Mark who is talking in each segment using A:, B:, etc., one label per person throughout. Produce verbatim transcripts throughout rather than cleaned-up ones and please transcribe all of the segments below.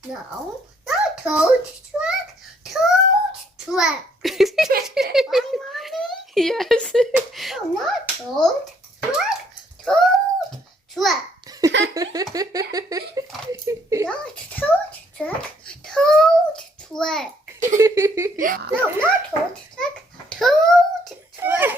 A: No, not toad truck. Toad truck. Why, mommy?
B: Yes.
A: No, not toad truck. Toad truck. Not toad truck. Toad truck. No, not toad truck. Toad truck.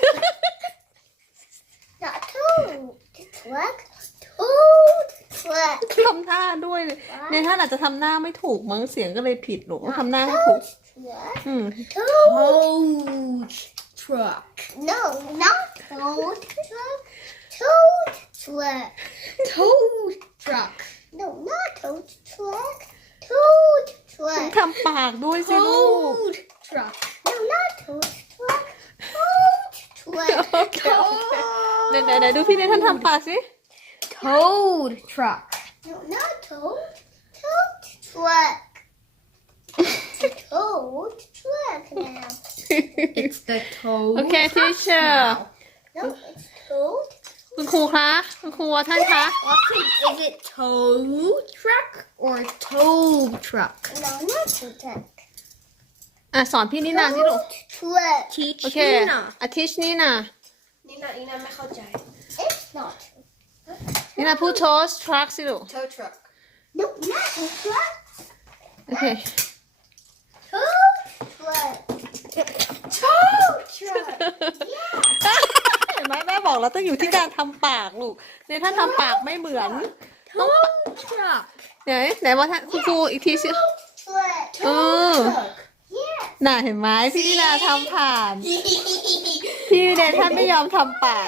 A: Not toad truck. Toad truck.
B: ทำท่าด้วยในท่านอาจจะทำหน้าไม่ถูกมั้งเสียงก็เลยผิดหนูต้องทำหน้าให้ถูก
A: Truck.
B: อืม
A: Toad truck. No, not toad truck. Toad truck. Toad truck. No, not toad truck. Toad truck.
B: ทำปากด้วยสิลูก
A: Toad truck. No, not toad truck. Toad truck.
B: โอเคโอเคไหนไหนไหนดูพี่เนท่านทำปากสิ
A: Toad truck. No, not toad. Toad truck. It's a toad truck now. It's the toad
B: โอเค teacher
A: No, it's toad.
B: คุณครูคะคุณครูท่านคะ
A: Is it toad truck or toad truck? No, not toad truck.
B: อ่ะสอนพี่นินาสิลูก
A: Truck.
B: โอเคอาทิชนี่นะ
C: นี่นะนี่นะไม่เข้าใจ
A: It's not.
B: นี่นะพูดโทสทรัคสิลูก
C: tow truck
A: No, not toad truck.
B: โอเค
A: Toad truck. Toad truck.
B: เห็นไหมแม่บอกแล้วต้องอยู่ที่การทำปากลูกในท่านทำปากไม่เหมือน
A: Toad truck.
B: ไหนไหนว่าท่านคุณครูอีกทีสิ
A: Toad truck.
B: Oh.
A: Toad truck. Yeah.
B: น่าเห็นไหมพี่นินาทำผ่าน พี่เนท่านไม่ยอมทำปาก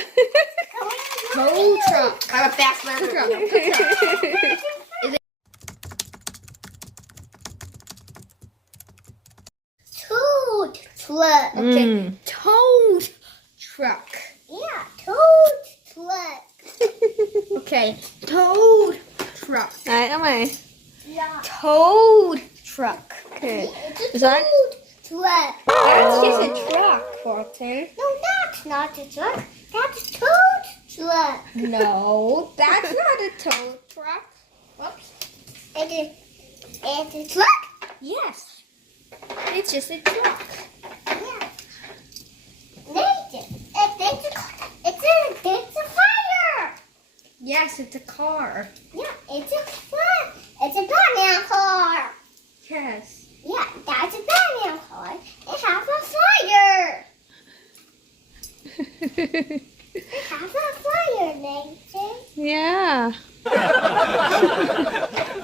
A: Toad truck.
C: I'm a fast learner
A: Toad truck.
B: อืม
A: Toad truck. Yeah, toad truck.
C: okay toad truck
B: ไหนเอาใหม่
A: Yeah.
C: toad truck
B: โอเค
A: It's a
B: Is that-
A: toad truck.
C: that's just a truck Walter
A: No, that's not a truck. That's toad truck.
C: no that's not a tow truck whoops
A: It's a, it's a truck.
C: yes it's just a truck
A: Yeah. Nathan, it's, it's, a, it's, a, it's a fire.
C: yes it's a car
A: Yeah, it's a fire. It's a Batman car.
C: yes
A: Yeah, that's a Batman car. It has a fire. It has a fire, Nathan.
B: yeah